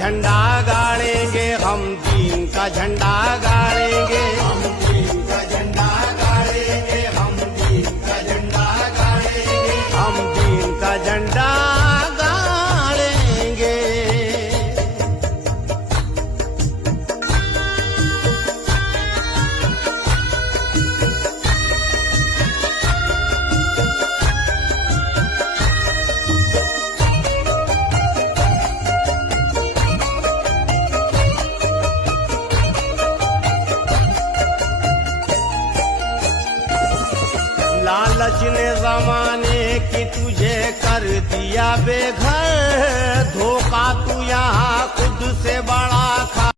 झंडा गाड़ेंगे, हम दीन का झंडा गाड़ेंगे, हम दीन का झंडा गाड़ेंगे, हम दीन का झंडा गाड़ेंगे, हम दीन का झंडा गाड़ेंगे। लालच ने जमाने की तुझे कर दिया बेघर, धोखा तू यहाँ खुद से बड़ा खा